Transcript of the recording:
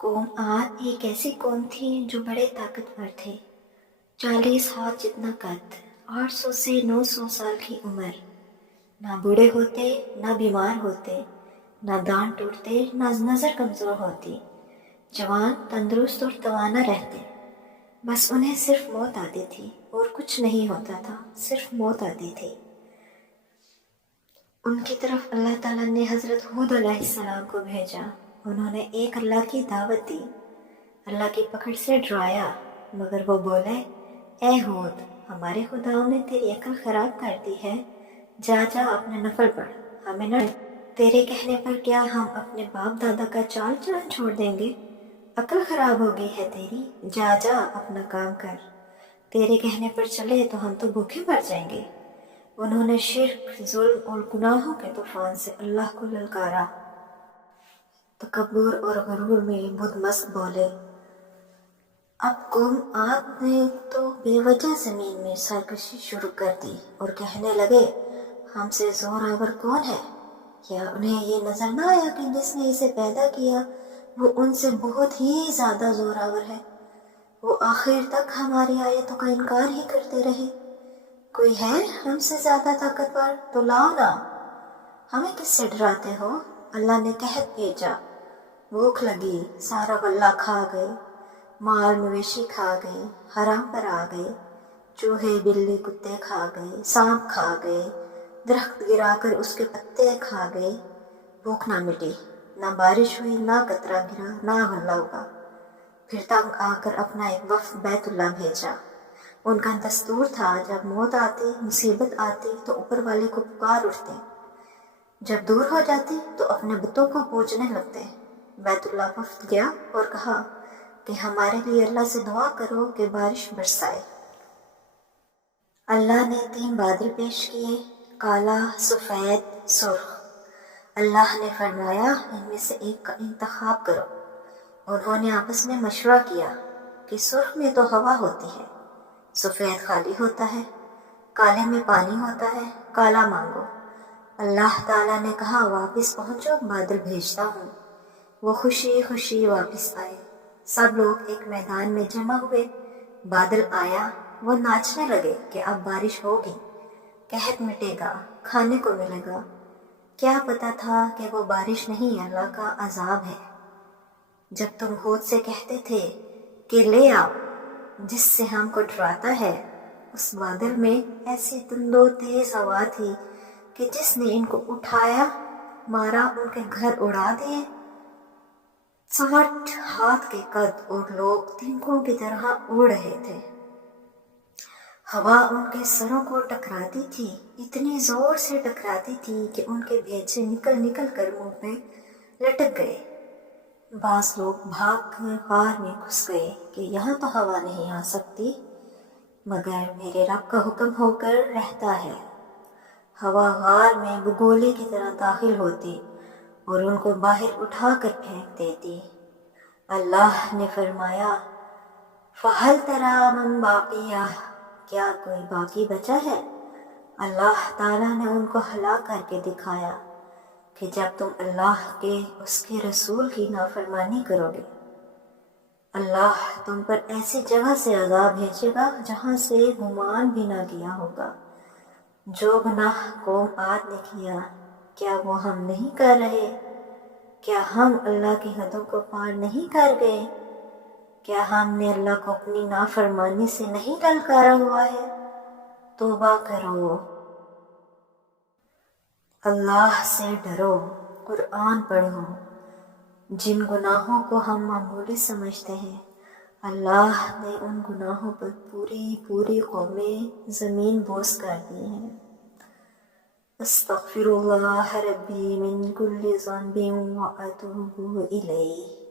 قوم عاد ایک ایسی قوم تھی جو بڑے طاقتور تھے، 40 ہاتھ جتنا قد، 800 سے 900 سال کی عمر، نہ بوڑھے ہوتے نہ بیمار ہوتے، نہ دانت ٹوٹتے نہ نظر کمزور ہوتی، جوان تندرست اور توانا رہتے، بس انہیں صرف موت آتی تھی اور کچھ نہیں ہوتا تھا، صرف موت آتی تھی۔ ان کی طرف اللہ تعالیٰ نے حضرت ہود علیہ السلام کو بھیجا۔ انہوں نے ایک اللہ کی دعوت دی، اللہ کی پکڑ سے ڈرایا، مگر وہ بولے، اے ہود، ہمارے خداؤں نے تیری عقل خراب کر دی ہے، جا اپنے نفل پڑھ، ہمیں نہ تیرے کہنے پر کیا ہم اپنے باپ دادا کا چال چلن چھوڑ دیں گے؟ عقل خراب ہو گئی ہے تیری، جا اپنا کام کر، تیرے کہنے پر چلے تو ہم تو بھوکے مر جائیں گے۔ انہوں نے شرک، ظلم اور گناہوں کے طوفان سے اللہ کو للکارا۔ تکبر اور غرور میں بدھ مست بولے۔ اب قوم عاد نے تو بے وجہ زمین میں سرکشی شروع کر دی اور کہنے لگے، ہم سے زور آور کون ہے؟ کیا انہیں یہ نظر نہ آیا کہ جس نے اسے پیدا کیا وہ ان سے بہت ہی زیادہ زور آور ہے؟ وہ آخر تک ہماری آیتوں کا انکار ہی کرتے رہے۔ کوئی ہے ہم سے زیادہ طاقتور تو لاؤ نا، ہمیں کس سے ڈراتے ہو؟ اللہ نے قحط بھیجا، بھوک لگی، سارا غلہ کھا گئے، مال مویشی کھا گئے، حرام پر آ گئے، چوہے بلی کتے کھا گئے، سانپ کھا گئے، درخت گرا کر اس کے پتے کھا گئے، بھوک نہ مٹی، نہ بارش ہوئی، نہ قطرہ گرا، نہ غلہ اگا۔ پھر تنگ آ کر اپنا ایک وفد بیت اللہ بھیجا۔ ان کا دستور تھا جب موت آتی، مصیبت آتی تو اوپر والے کو پکار اٹھتے، جب دور ہو جاتی تو اپنے بتوں کو پوجنے لگتے۔ بیت اللہ وفد گیا اور کہا کہ ہمارے لیے اللہ سے دعا کرو کہ بارش برسائے۔ اللہ نے 3 بادل پیش کیے، کالا، سفید، سرخ۔ اللہ نے فرمایا ان میں سے ایک کا انتخاب کرو۔ انہوں نے آپس میں مشورہ کیا کہ سرخ میں تو ہوا ہوتی ہے، سفید خالی ہوتا ہے، کالے میں پانی ہوتا ہے، کالا مانگو۔ اللہ تعالیٰ نے کہا واپس پہنچو، بادل بھیجتا ہوں۔ وہ خوشی خوشی واپس آئے، سب لوگ ایک میدان میں جمع ہوئے، بادل آیا، وہ ناچنے لگے کہ اب بارش ہوگی، قحط مٹے گا، کھانے کو ملے گا۔ کیا پتا تھا کہ وہ بارش نہیں، اللہ کا عذاب ہے۔ جب تم ہود سے کہتے تھے کہ لے آؤ جس سے ہم کو ڈراتا ہے، اس بادل میں ایسی تند و تیز ہوا تھی کہ جس نے ان کو اٹھایا، مارا، ان کے گھر اڑا دیے۔ 60 ہاتھ کے قد اور لوگ تنکوں کی طرح اڑ رہے تھے۔ ہوا ان کے سروں کو ٹکراتی تھی، اتنی زور سے ٹکراتی تھی کہ ان کے بھیجے نکل کر منہ میں لٹک گئے۔ بعض لوگ بھاگ کر غار میں گھس گئے کہ یہاں تو ہوا نہیں آ سکتی، مگر میرے رب کا حکم ہو کر رہتا ہے۔ ہوا غار میں بگولے کی طرح داخل ہوتی اور ان کو باہر اٹھا کر پھینک دیتی۔ اللہ نے فرمایا، فَهَلْ تَرَىٰ مَن بَاقِیَةٌ، کیا کوئی باقی بچا ہے؟ اللہ تعالیٰ نے ان کو ہلاک کر کے دکھایا کہ جب تم اللہ کے، اس کے رسول کی نافرمانی کرو گے، اللہ تم پر ایسی جگہ سے عذاب بھیجے گا جہاں سے گمان بھی نہ کیا ہوگا۔ جو گناہ قوم عاد نے کیا، کیا وہ ہم نہیں کر رہے؟ کیا ہم اللہ کی حدوں کو پار نہیں کر گئے؟ کیا ہم نے اللہ کو اپنی نافرمانی سے نہیں للکارا ہوا ہے؟ توبہ کرو، اللہ سے ڈرو، قرآن پڑھو۔ جن گناہوں کو ہم معمولی سمجھتے ہیں، اللہ نے ان گناہوں پر پوری قومیں زمین بوس کر دی ہیں۔ استغفر اللہ ربی من کل ذنب واتوب الیہ۔